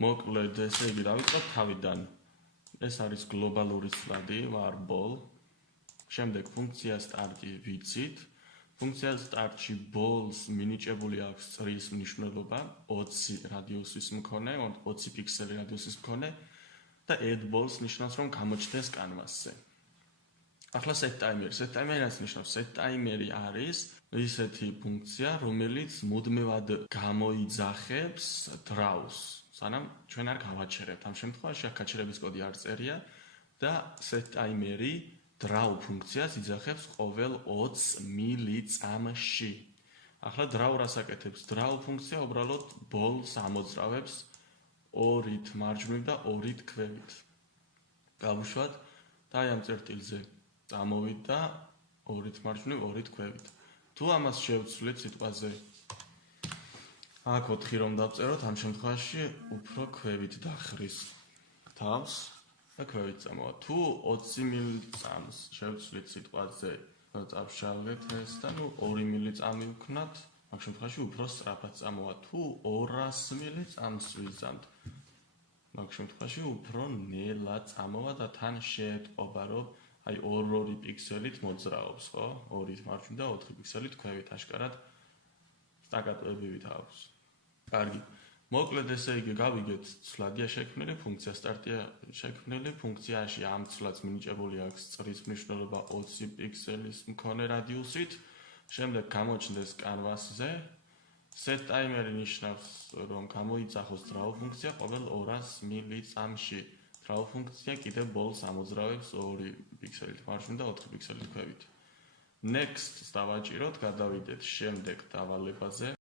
მოკლედ ესე იგი დავიწყოთ თავიდან. ეს არის გლობალური ცვლადი var bol. შემდეგ ფუნქცია სტარტი ვიცით. ფუნქცია სტარტში bol's მინიჭებული აქვს წრის მნიშვნელობა 20 რადიუსის მქონე, 20 პიქსელი რადიუსის მქონე და add bol's ნიშნავს რომ გამოჩნდეს კანვასზე. ახლა set timer. Set timer რაც ნიშნავს set timer არის ისეთი ფუნქცია, რომელიც მუდმივად გამოიძახებს draws. სანამ ჩვენ არ გავაჩერებთ. ამ შემთხვევაში აქ გაჩერების კოდი არ წერია და set timer-ი draw ფუნქციას იძახებს ყოველ 20 მილიწამში. ახლა draw რას აკეთებს? Draw ფუნქცია უბრალოდ bol's ამოძრავებს 2-ით მარჯვნივ და 2-ით ქვევით. გავუშვათ და აი ამ წერტილზე წამოვით და 2-ით მარჯვნივ 2-ით ქვევით. თუ ამას შევცვლით სიტყვაზე აქ 4 რომ დავწეროთ, ამ შემთხვევაში უფრო ქვევით დახრის თავს და ქვევით წამოვა. თუ 20 მილიწამს შევცვლით სიტყვაზე, წავშალეთ ეს და 2 მილიწამი ვქნათ, ამ შემთხვევაში უფრო სწრაფად წამოვა. თუ 200 მილიწამს ვიზამთ, ამ შემთხვევაში უფრო ნელად წამოვა და თან შეეტყობა, რომ აი 2 პიქსელით მოძრაობს, ხო? 2-ით მარჯვნივ და 4 პიქსელით ქვევით აშკარად სტაკატოებივით აქვს. კარგი. მოკლედ ესე იგი გავიგეთ ცვლადია შექმნილი, ფუნქცია სტარტია შექმნილი, ფუნქციაში ამ ცვლადს მინიჭებული აქვს წრის მნიშვნელობა 20 პიქსელის მქონე რადიუსით, შემდეგ გამოჩნდეს კანვასზე. set timer-ი ნიშნავს რომ გამოიძახოს draw ფუნქცია ყოველ 200 მილიწამში. draw ფუნქცია კიდევ bol's ამოძრავებს 2 პიქსელით მარჯვნივ და 4 პიქსელით ქვევით. next დავაჭიროთ, გადავიდეთ შემდეგ დავალებაზე.